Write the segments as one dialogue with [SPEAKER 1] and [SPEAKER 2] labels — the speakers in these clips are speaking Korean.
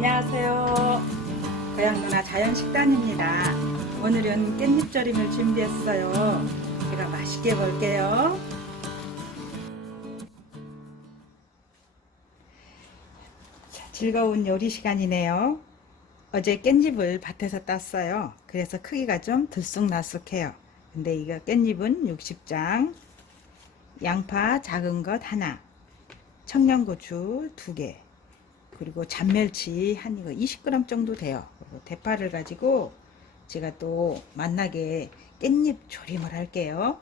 [SPEAKER 1] 안녕하세요. 고향 누나 자연 식단입니다. 오늘은 깻잎절임을 준비했어요. 제가 맛있게 볼게요. 자, 즐거운 요리 시간이네요. 어제 깻잎을 밭에서 땄어요. 그래서 크기가 좀 들쑥날쑥해요. 근데 이거 깻잎은 60장, 양파 작은 것 하나, 청양고추 두 개, 그리고 잔멸치 한 이거 20g 정도 돼요. 대파를 가지고 제가 또 맛나게 깻잎 조림을 할게요.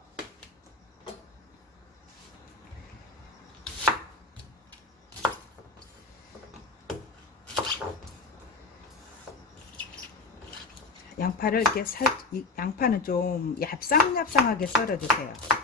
[SPEAKER 1] 양파를 이렇게 살, 이 양파는 좀 얍상얍상하게 썰어주세요.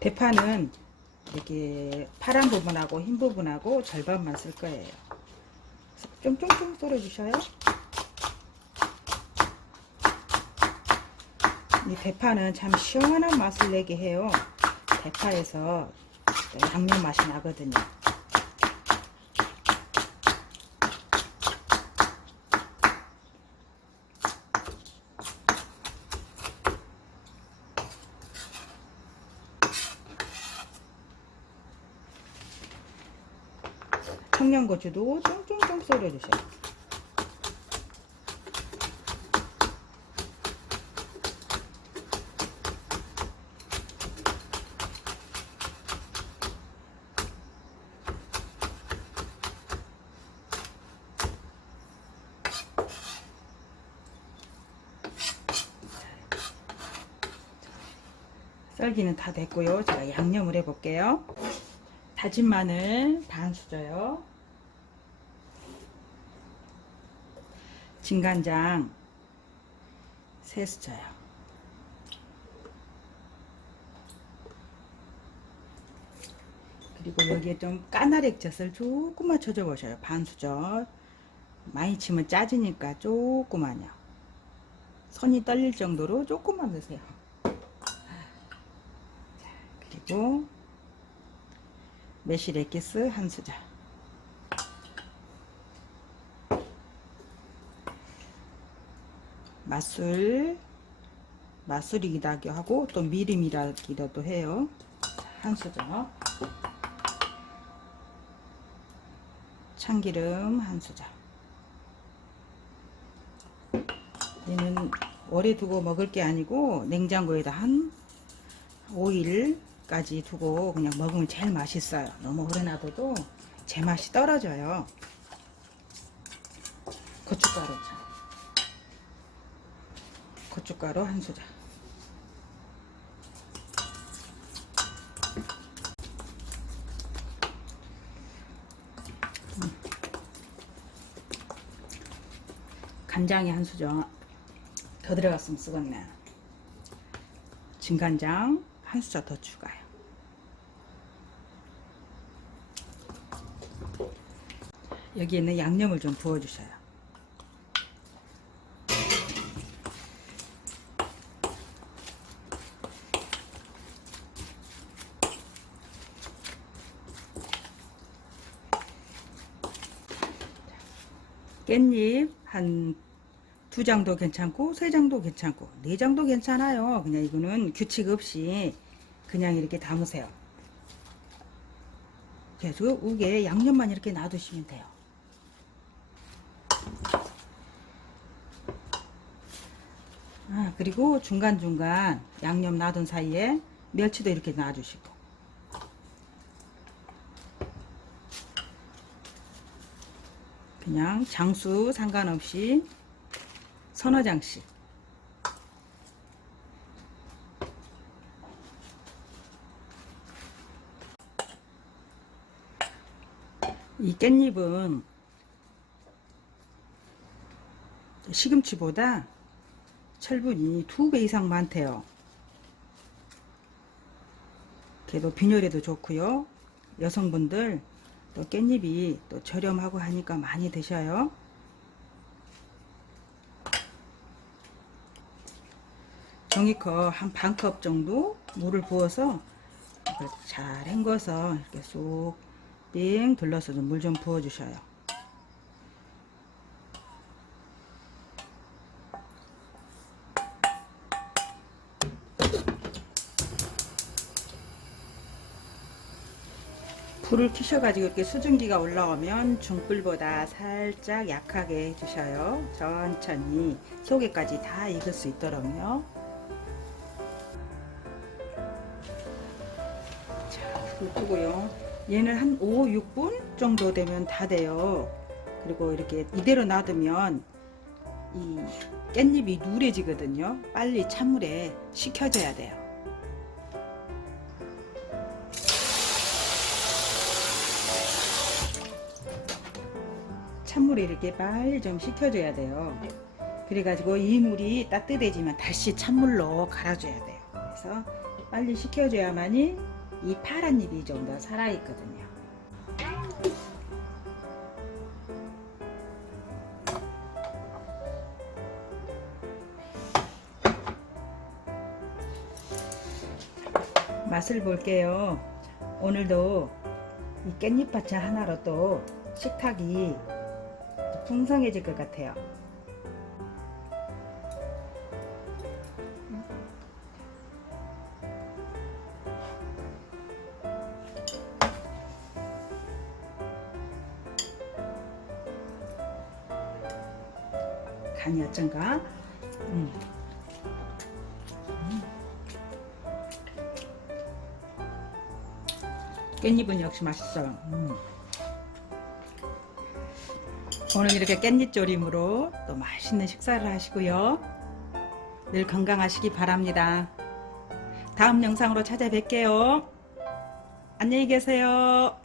[SPEAKER 1] 대파는 이렇게 파란 부분하고 흰 부분하고 절반만 쓸 거예요. 좀 쫑쫑 썰어주셔요. 이 대파는 참 시원한 맛을 내게 해요. 대파에서 양념 맛이 나거든요. 청양고추도 쫑쫑쫑 썰어주세요. 썰기는 다 됐고요. 제가 양념을 해볼게요. 다진 마늘 반 수저요. 진간장 세 수저요. 그리고 여기에 좀 까나릭젓을 조금만 쳐줘 보셔요. 반 수저. 많이 치면 짜지니까 조금만요. 손이 떨릴 정도로 조금만 넣으세요. 자, 그리고 매실 액기스 한 수저. 맛술 맛술이기도 하고 또 미림이라기도 해요. 한 수저. 참기름 한 수저. 얘는 오래 두고 먹을 게 아니고 냉장고에다 한 5일까지 두고 그냥 먹으면 제일 맛있어요. 너무 오래 놔둬도 제 맛이 떨어져요. 고춧가루 참. 고춧가루 한. 음. 간장이 한 수저 더 들어갔으면 쓰겠네. 진간장 한 수저 더 추가요. 여기에는 양념을 좀 부어주셔요. 깻잎 한 두 장도 괜찮고 세 장도 괜찮고 네 장도 괜찮아요. 그냥 이거는 규칙 없이 그냥 이렇게 담으세요. 그래서 우게 양념만 이렇게 놔두시면 돼요. 아, 그리고 중간중간 양념 놔둔 사이에 멸치도 이렇게 놔주시고 그냥 장수 상관없이 서너 장씩 이 깻잎은 시금치보다 철분이 두 배 이상 많대요. 그래도 빈혈에도 좋고요. 여성분들 또 깻잎이 또 저렴하고 하니까 많이 드셔요. 종이컵 한 반 컵 정도 물을 부어서 잘 헹궈서 이렇게 쏙 빙 둘러서 물 좀 부어 주셔요. 불을 켜셔가지고 이렇게 수증기가 올라오면 중불보다 살짝 약하게 해주셔요. 천천히 속에까지 다 익을 수 있도록요. 자, 불 끄고요. 얘는 한 5, 6분 정도 되면 다 돼요. 그리고 이렇게 이대로 놔두면 이 깻잎이 누래지거든요. 빨리 찬물에 식혀줘야 돼요. 찬물에 이렇게 빨리 좀 식혀줘야 돼요. 그래가지고 이 물이 따뜻해지면 다시 찬물로 갈아줘야 돼요. 그래서 빨리 식혀줘야만이 이 파란 잎이 좀 더 살아있거든요. 맛을 볼게요. 오늘도 이 깻잎밭차 하나로 또 식탁이 풍성해질 것 같아요. 간이 어쩐가? 음. 음. 깻잎은 역시 맛있어요. 음. 오늘 이렇게 깻잎 조림으로 또 맛있는 식사를 하시고요. 늘 건강하시기 바랍니다. 다음 영상으로 찾아뵐게요. 안녕히 계세요.